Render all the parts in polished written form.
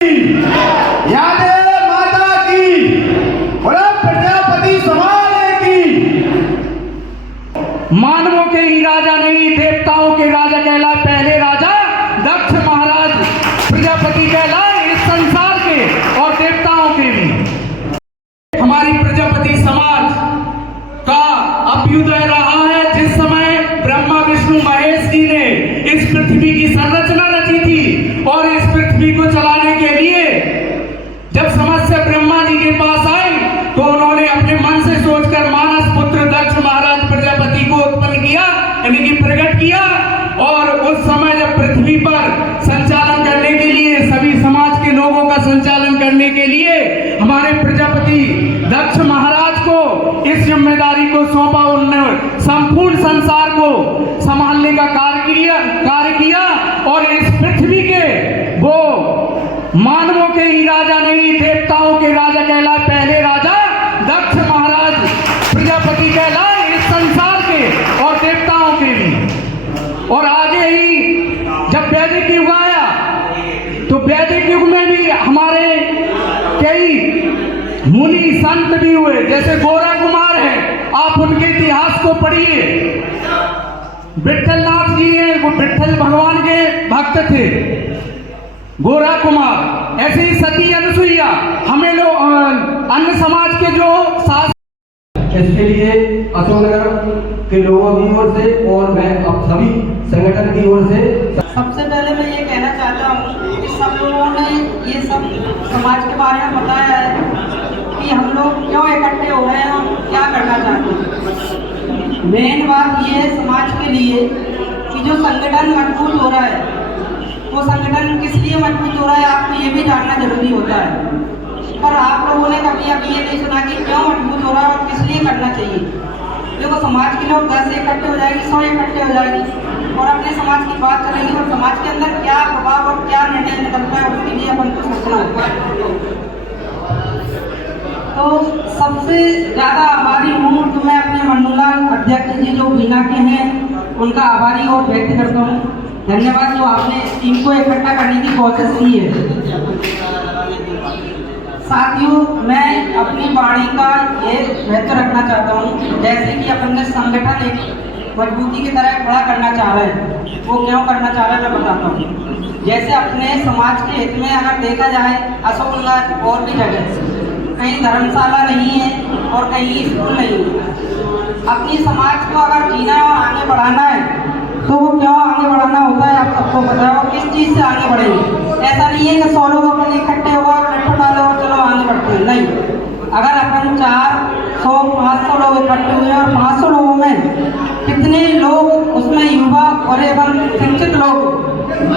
यादें माता की, बोलो प्रजापति समाज की। मानवों के ही राजा नहीं, देवताओं के राजा कहलाए पहले राजा दक्ष महाराज प्रजापति कहलाए इस संसार के और देवताओं के भी। हमारी प्रजापति समाज का अभ्युदय रहा है। जिस समय ब्रह्मा विष्णु महेश जी ने इस पृथ्वी की संरचना रची थी और इस पृथ्वी को चलाने के लिए जब समस्या ब्रह्मा जी के पास आई तो उन्होंने अपने मन से सोचकर मानस पुत्र दक्ष महाराज प्रजापति को उत्पन्न किया, यानी कि प्रकट किया। और उस समय जब पृथ्वी पर संचालन करने के लिए, सभी समाज के लोगों का संचालन करने के लिए हमारे प्रजापति दक्ष महाराज को इस जिम्मेदारी को सौंपा। उन्होंने संपूर्ण संसार को संभालने का कार्य किया और इस पृथ्वी के वो मानवों के ही राजा नहीं, देवताओं के राजा कहलाए पहले राजा दक्ष महाराज प्रजापति कहलाए इस संसार के और देवताओं के भी। और आगे ही जब वैदिक युग आया तो वैदिक युग में भी हमारे कई मुनि संत भी हुए, जैसे गोरा कुमार है, आप उनके इतिहास को पढ़िए। विठलनाथ जी है, वो विठल भगवान के भक्त थे, गोरा कुमार। ऐसे ही सती अनुसुईया, हमें लोग अन्य समाज के जो शास्त्र, इसके लिए अशोकनगर के लोगों की ओर से और मैं अब सभी संगठन की ओर से सबसे पहले मैं ये कहना चाहता हूँ कि सब लोगों ने ये सब समाज के बारे में बताया है कि हम लोग क्यों इकट्ठे हो रहे हैं और क्या करना चाहते हैं। मेन बात ये है समाज के लिए कि जो संगठन मजबूत हो रहा है वो संगठन किस लिए मजबूत हो रहा है आपको ये भी जानना जरूरी होता है। पर आप लोगों ने कभी अब ये नहीं सुना कि क्यों मजबूत हो रहा है और किस लिए करना चाहिए। देखो समाज के लोग 10 इकट्ठे हो जाएंगे, 100 इकट्ठे हो जाएंगे और अपने समाज की बात करेंगे और समाज के अंदर क्या प्रभाव और क्या निर्णय निकलता है उसके लिए अपन को सोचना होगा। तो सबसे ज़्यादा आभारी हूँ तो मैं अपने मंडलाल अध्यक्ष जी जो बीना के हैं उनका आभारी और व्यक्त करता हूँ। धन्यवाद जो आपने इस टीम को इकट्ठा करने की कोशिश की है। साथियों, मैं अपनी वाणी का ये महत्व रखना चाहता हूँ, जैसे कि अपन ने संगठन एक मजबूती की तरह खड़ा करना चाह रहे हैं, वो क्यों करना चाह रहे हैं मैं बताता हूँ। जैसे अपने समाज के हित में अगर देखा जाए अशोकनगर और भी जगह कहीं धर्मशाला नहीं है और कहीं स्कूल नहीं है। अपनी समाज को अगर जीना और आगे बढ़ाना है तो वो क्यों आगे बढ़ाना होता है आप सबको पता है। और किस चीज़ से आगे बढ़ेंगे, ऐसा नहीं है कि 100 लोग अपन इकट्ठे होगा और लट्ठू डालो और चलो आगे बढ़ते हैं, नहीं। अगर अपन 400 500 लोग इकट्ठे हुए और 500 लोगों में कितने लोग उसमें युवा और एवं शिक्षित लोग,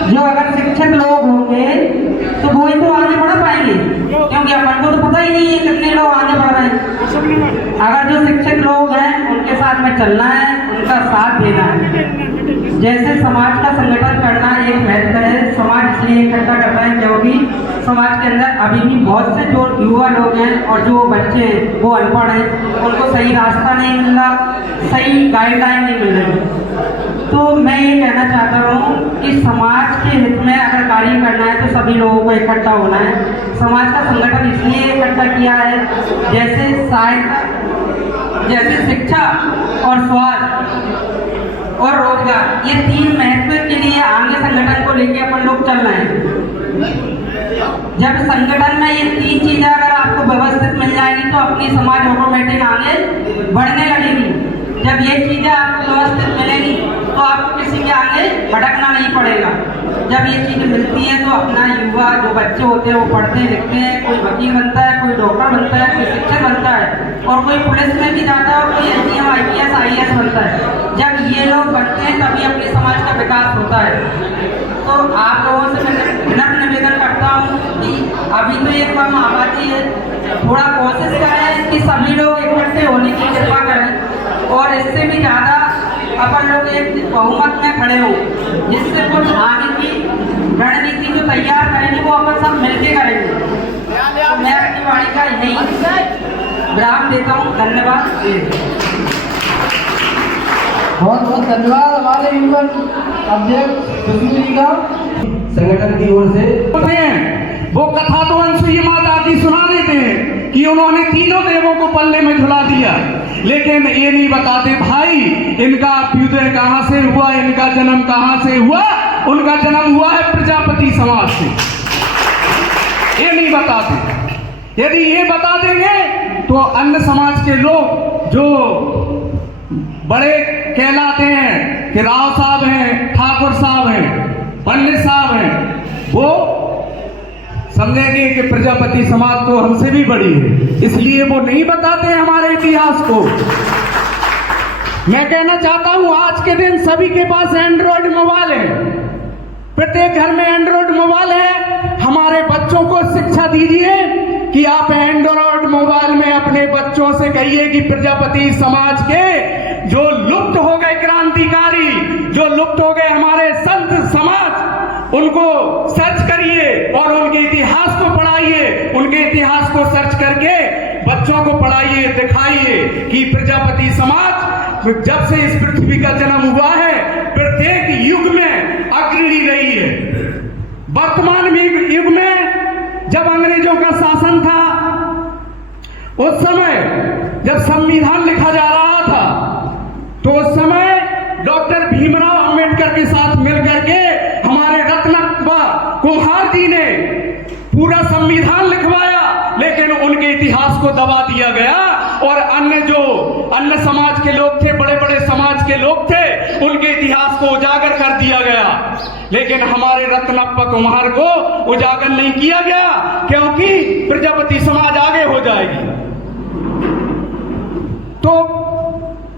जो अगर शिक्षित लोग होंगे तो वो ही तो आगे बढ़ पाएंगे, क्योंकि अपन को तो पता ही नहीं है कितने लोग आगे बढ़ रहे हैं। अगर जो शिक्षित लोग हैं उनके साथ में चलना है, उनका साथ देना है। जैसे समाज का संगठन करना एक महत्व है। समाज इसलिए इकट्ठा करता है क्योंकि समाज के अंदर अभी भी बहुत से जो युवा लोग हैं और जो बच्चे हैं वो अनपढ़ हैं, उनको सही रास्ता नहीं मिल रहा, सही गाइडलाइन नहीं मिल रही। तो मैं ये कहना चाहता हूँ कि समाज के हित में अगर कार्य करना है तो सभी लोगों को इकट्ठा होना है। समाज का संगठन इसलिए इकट्ठा किया है, जैसे सहायता, जैसे शिक्षा और स्वास्थ्य और रोजगार, ये 3 महत्व के लिए आगे संगठन को लेके अपन लोग चल रहे हैं। जब संगठन में ये 3 चीजें अगर आपको व्यवस्थित मिल जाएगी तो अपनी समाज ऑटोमेटिक आगे बढ़ने लगेगी। जब ये चीजें आपको व्यवस्थित मिलेगी तो आपको किसी के आगे भटकना नहीं पड़ेगा। जब ये चीजें मिलती हैं तो अपना युवा जो बच्चे होते हैं वो पढ़ते लिखते हैं, कोई वकील बनता है, कोई डॉक्टर बनता है, कोई शिक्षक बनता है और कोई पुलिस में भी जाता है और कोई SDM IPS IAS बनता है। जब ये लोग बनते हैं तभी अपने समाज का विकास होता है। तो आप लोगों से मैं विनम्र निवेदन करता हूँ कि अभी तो ये कम आबादी है, थोड़ा कोशिश करें कि सभी लोग इकट्ठे होने की कृपा करें और इससे भी ज़्यादा अपन लोग एक बहुमत में खड़े हों, जिससे कुछ आगे की रणनीति जो तैयार करेंगे वो अपन सब मिलके करेंगे। तो मैं अपनी वाणी का यही विराम देता हूँ। धन्यवाद। बहुत बहुत धन्यवाद हमारे युवा अध्यक्ष सुशील जी का संगठन की ओर से। वो इन्होंने तीनों देवों को पल्ले में झुला दिया, लेकिन ये नहीं बताते भाई इनका अभ्युदय कहां से हुआ, इनका जन्म कहां से हुआ। उनका जन्म हुआ है प्रजापति समाज से, ये नहीं बताते। यदि ये बता देंगे तो अन्य समाज के लोग जो बड़े कहलाते हैं कि राव साहब हैं, ठाकुर साहब हैं, पंडित साहब हैं, वो समझेंगे कि प्रजापति समाज तो हमसे भी बड़ी है, इसलिए वो नहीं बताते हमारे इतिहास को। मैं कहना चाहता हूं आज के दिन सभी के पास एंड्रॉयड मोबाइल है, प्रत्येक घर में एंड्रॉयड मोबाइल है। हमारे बच्चों को शिक्षा दीजिए कि आप एंड्रॉयड मोबाइल में अपने बच्चों से कहिए कि प्रजापति समाज के जो लुप्त हो गए क्रांतिकारी, जो लुप्त हो गए हमारे संत समाज, उनको सर्च करिए और उनके इतिहास को पढ़ाइए। उनके इतिहास को सर्च करके बच्चों को पढ़ाइए, दिखाइए कि प्रजापति समाज जब से इस पृथ्वी का जन्म हुआ है प्रत्येक युग में अग्रणी रही है। वर्तमान युग में जब अंग्रेजों का शासन था, उस समय जब संविधान लिखा जा रहा था, तो उस समय डॉक्टर भीमराव अंबेडकर के साथ मिलकर के हमारे रत्नप्पा कुम्हार जी ने पूरा संविधान लिखवाया, लेकिन उनके इतिहास को दबा दिया गया और अन्य समाज के लोग थे, बड़े बड़े समाज के लोग थे, उनके इतिहास को उजागर कर दिया गया, लेकिन हमारे रत्नप्पा कुम्हार को उजागर नहीं किया गया, क्योंकि प्रजापति समाज आगे हो जाएगी। तो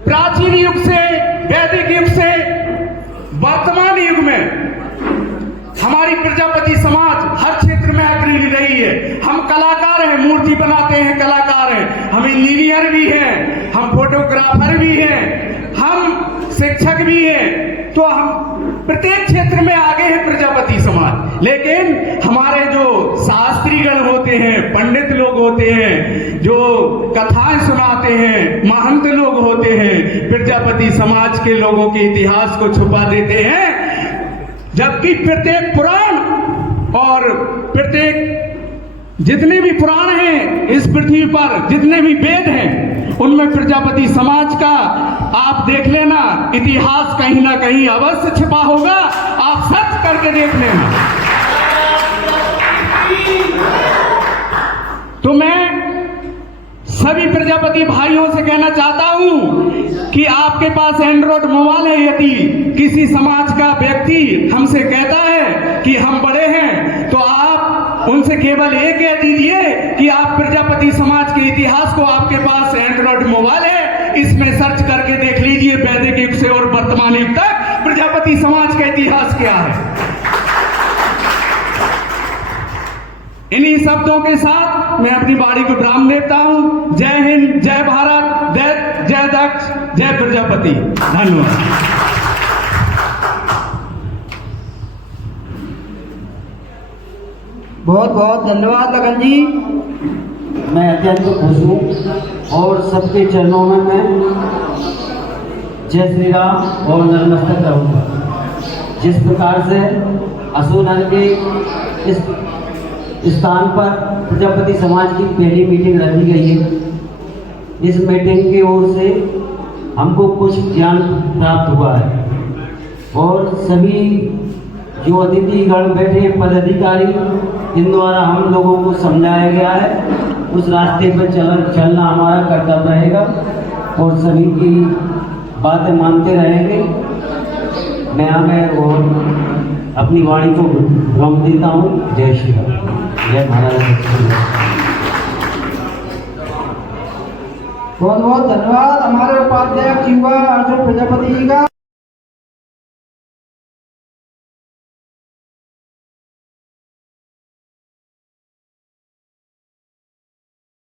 प्राचीन युग से, वैदिक युग से वर्तमान युग में हमारी प्रजापति समाज हर क्षेत्र में अग्रणी रही है। हम कलाकार हैं, मूर्ति बनाते हैं, कलाकार हैं, हम इंजीनियर भी हैं, हम फोटोग्राफर भी हैं, हम शिक्षक भी हैं, तो हम प्रत्येक क्षेत्र में आगे है प्रजापति समाज। लेकिन हमारे जो शास्त्रीगण होते हैं, पंडित लोग होते हैं, जो कथाएं सुनाते हैं, महंत लोग होते हैं, प्रजापति समाज के लोगों के इतिहास को छुपा देते हैं, जबकि प्रत्येक पुराण और प्रत्येक जितने भी पुराण हैं इस पृथ्वी पर, जितने भी वेद हैं, उनमें प्रजापति समाज का आप देख लेना इतिहास कहीं ना कहीं अवश्य छिपा होगा, आप सर्च करके देख लेना। तो मैं सभी प्रजापति भाइयों से कहना चाहता हूं कि आपके पास एंड्रॉयड मोबाइल है, यदि किसी समाज का व्यक्ति हमसे कहता है कि हम बड़े हैं, तो आप उनसे केवल ये कह दीजिए कि आप प्रजापति समाज के इतिहास को, आपके पास एंड्रॉयड मोबाइल है, इसमें सर्च करके देख लीजिए वैदिक युग से और वर्तमान युग तक प्रजापति समाज का इतिहास क्या है। इन्हीं शब्दों के साथ मैं अपनी वाणी को विराम देता हूं। जय हिंद, जय भारत, जय दक्ष, जय प्रजापति। धन्यवाद। बहुत बहुत धन्यवाद लगन जी। मैं अत्यंत खुश हूँ और सबके चरणों में मैं जय श्री राम और नतमस्तक रहूँगा। जिस प्रकार से असुरनर के इस स्थान पर प्रजापति समाज की पहली मीटिंग रखी गई है, इस मीटिंग की ओर से हमको कुछ ज्ञान प्राप्त हुआ है और सभी जो अतिथिगण बैठे हैं, पदाधिकारी, इन द्वारा हम लोगों को समझाया गया है, उस रास्ते पर चलना हमारा कर्तव्य रहेगा और सभी की बातें मानते रहेंगे। मैं आगे और अपनी वाणी को विराम देता हूँ। जय श्री राम, जय महाराज। बहुत बहुत धन्यवाद हमारे उपाध्याय युवा अर्जुन प्रजापति जी का।